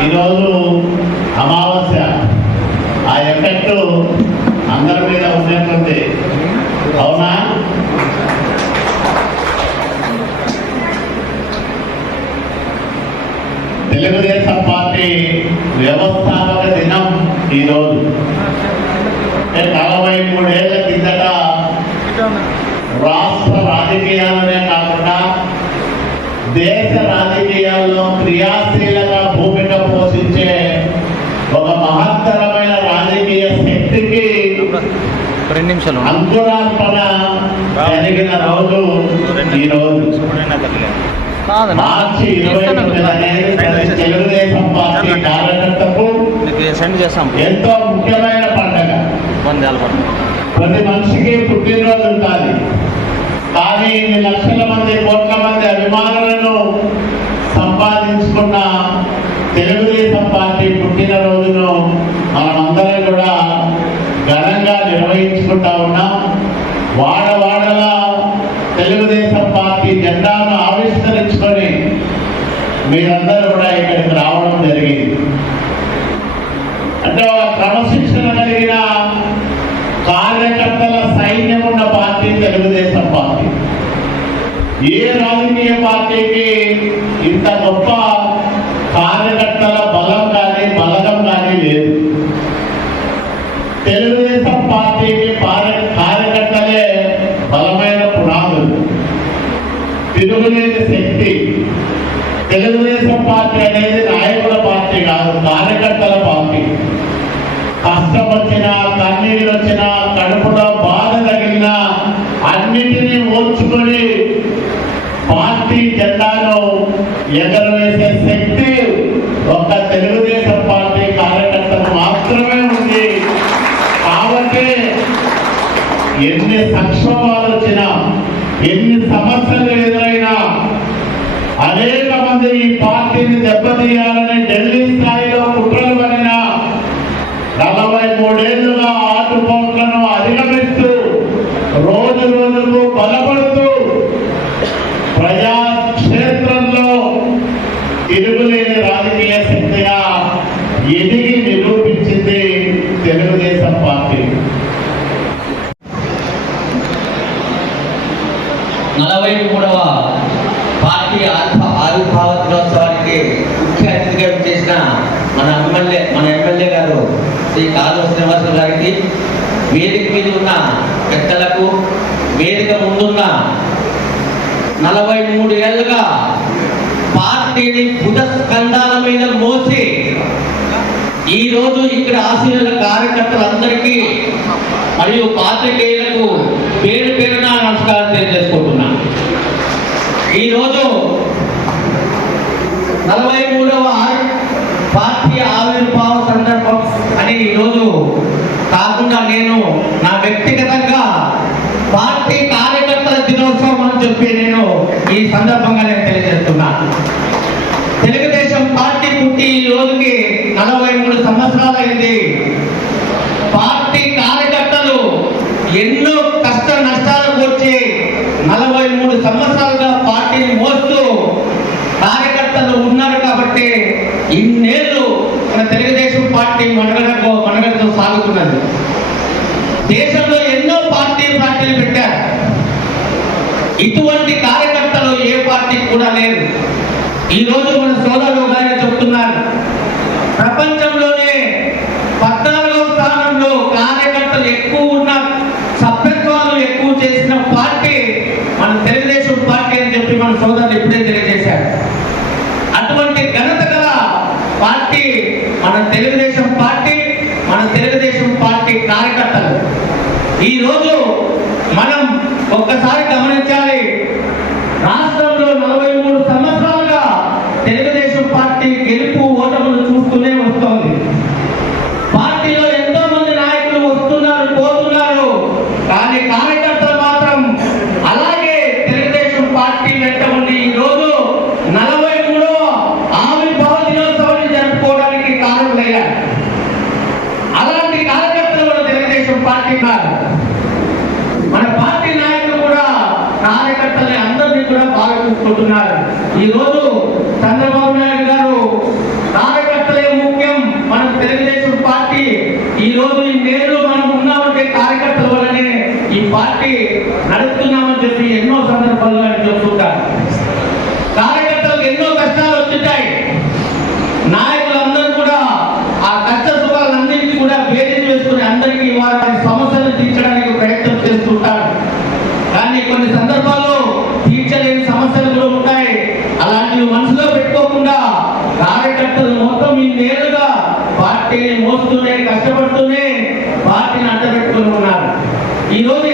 ఈరోజు అమావాస్య. ఆ ఎఫెక్ట్ అందరి మీద ఉండేటువంటి. అవునా? తెలుగుదేశం పార్టీ వ్యవస్థాపక దినం ఈరోజు. నలభై మూడేళ్ళ కిందట రాష్ట్ర రాజకీయాలనే కాకుండా దేశ రాజకీయ నిమిషాలు. ఉండు. అంకురార్పణ జరిగిన రోజు ఈ రోజు మార్చి ఇరవై సెండ్ ప్రతి చేసేస్తా. తెలుగుదేశం పార్టీ కార్యకర్తకు నీకు సెండ్ చేస్తాం. ఎంతో ముఖ్యమైన పండగ. ప్రతి మనిషికి పుట్టినరోజు ఉంటుంది కానీ ఇన్ని లక్షల మంది కోట్ల మంది అభిమానులను సంపాదించుకున్న తెలుగుదేశం పార్టీ పుట్టినరోజును మనమందరం కూడా ఘనంగా నిర్వహించుకుంటా ఉన్నాం వాడవాడలా తెలుగుదేశం పార్టీ జెండాను ఆవిష్కరించుకొని మీరందరూ కూడా ఇక్కడికి రావడం జరిగింది. అంటే క్రమశిక్షణ కలిగిన కార్యకర్తల సైన్యం ఉన్న పార్టీ తెలుగుదేశం పార్టీ. ఏ రాజకీయ పార్టీకి ఇంత గొప్ప కార్యకర్తల బలం కానీ బలగం కానీ లేదు. తెలుగుదేశం పార్టీకి పార్టీ కార్యకర్తలే బలమైన పునాదులు తిరుగులేని శక్తి తెలుగుదేశం పార్టీ అనేది నాయకుల పార్టీ కాదు కార్యకర్తల పార్టీ. కష్టం వచ్చినా కన్నీళ్ళు వచ్చినా కడుపులో బాధ తగిలినా అన్నిటినీ ఓర్చుకొని పార్టీ జెండాను ఎగరవేసే శక్తి ఒక్క తెలుగుదేశం పార్టీ కార్యకర్తకు మాత్రమే ఉంది. కాబట్టి ఎన్ని సంక్షోభాలు వచ్చినా ఎన్ని సమస్యలు ఎదురైనా మంది ఈ పార్టీని దెబ్బతీయాలని ఢిల్లీ స్థాయిలో కుట్రలు పడిన నలభై మూడేళ్ళుగా ఆటుపోట్లను అధిగమిస్తూ రోజు రోజుకు బలపడుతూ ప్రజాక్షేత్రంలో తిరుగులేని రాజకీయ శక్తిగా ఎదిగి నిరూపించింది తెలుగుదేశం పార్టీ. నలభై మూడవ పార్టీ ఆత్మ- ఆవిర్భావ దినోత్సవానికి ముఖ్య అతిథిగా చేసిన మన ఎమ్మెల్యే మన ఎమ్మెల్యే గారు శ్రీ కాలువ శ్రీనివాసరావు గారికి వేదిక మీద ఉన్న పెద్దలకు వేదిక ముందున్న నలభై మూడు ఏళ్ళుగా పార్టీని భుజ స్కంధాల మీద మోసి ఈరోజు ఇక్కడ ఆశీనుల కార్యకర్తలందరికీ మరియు పాత్రికేయులకు పేరు పేరున నమస్కారం తెలియజేసుకుంటున్నాను. ఈరోజు నలభై మూడవ పార్టీ ఆవిర్భావ సందర్భం అని ఈరోజు కాకుండా నేను నా వ్యక్తిగతంగా పార్టీ కార్యకర్తల దినోత్సవం అని చెప్పి నేను ఈ సందర్భంగా నేను తెలియజేస్తున్నా. తెలుగుదేశం పార్టీ పుట్టి ఈ రోజుకి నలభై మూడు సంవత్సరాలైంది పార్టీ కార్యకర్తలు ఎన్నో కష్ట నష్టాలు వచ్చి నలభై మూడు సంవత్సరాలు పార్టీని మోస్తూ కార్యకర్తలు ఉన్నారు కాబట్టి ఇన్నేళ్ళు మన తెలుగుదేశం పార్టీ మనగడకు మనగడతో సాగుతున్నది. దేశంలో ఎన్నో పార్టీ పార్టీలు పెట్టారు. ఇటువంటి కార్యకర్తలు ఏ పార్టీ కూడా లేరు ఈ రోజు మన సోదరులు గారే చెప్తున్నారు ప్రపంచంలోనే పద్నాలుగవ స్థానంలో కార్యకర్తలు ఎక్కువ ఉన్న సభ్యత్వాలు ఎక్కువ చేసిన పార్టీ మన తెలుగుదేశం పార్టీ అని చెప్పి మన సోదరులు ఇప్పుడే తెలియజేశారు అటువంటి ఘనత గల పార్టీ మనం తెలుగు పోతున్నారు ఈ రోజు చంద్రబాబు నాయుడు గారు కార్యకర్తలే ముఖ్యం మనం తెలుగుదేశం పార్టీ. ఈ రోజు ఈ నేడు మనం ఉన్నామంటే కార్యకర్తల వల్లనే ఈ పార్టీ నడుపుతున్నామని చెప్పి ఎన్నో సందర్భాల్లో నేను చెప్తుంటాను కార్యకర్తలకు ఎన్నో కష్టాలు వచ్చుంటాయి. నాయకులందరూ కూడా ఆ కష్ట సుఖాలన్నింటినీ కూడా భేదం చేసుకుని అందరికీ వారి సమస్యలు తీర్చడానికి ప్రయత్నం చేస్తుంటారు. కానీ కొన్ని సందర్భాల్లో తీర్చలేని సమస్యలు కూడా ఉంటాయి. అలాంటివి మనసులో పెట్టుకోకుండా కార్యకర్తలు మొత్తం ఇన్నేళ్ళుగా పార్టీని మోస్తూనే కష్టపడుతూనే పార్టీని అడ్డబెట్టుకుని ఉన్నారు. ఈరోజు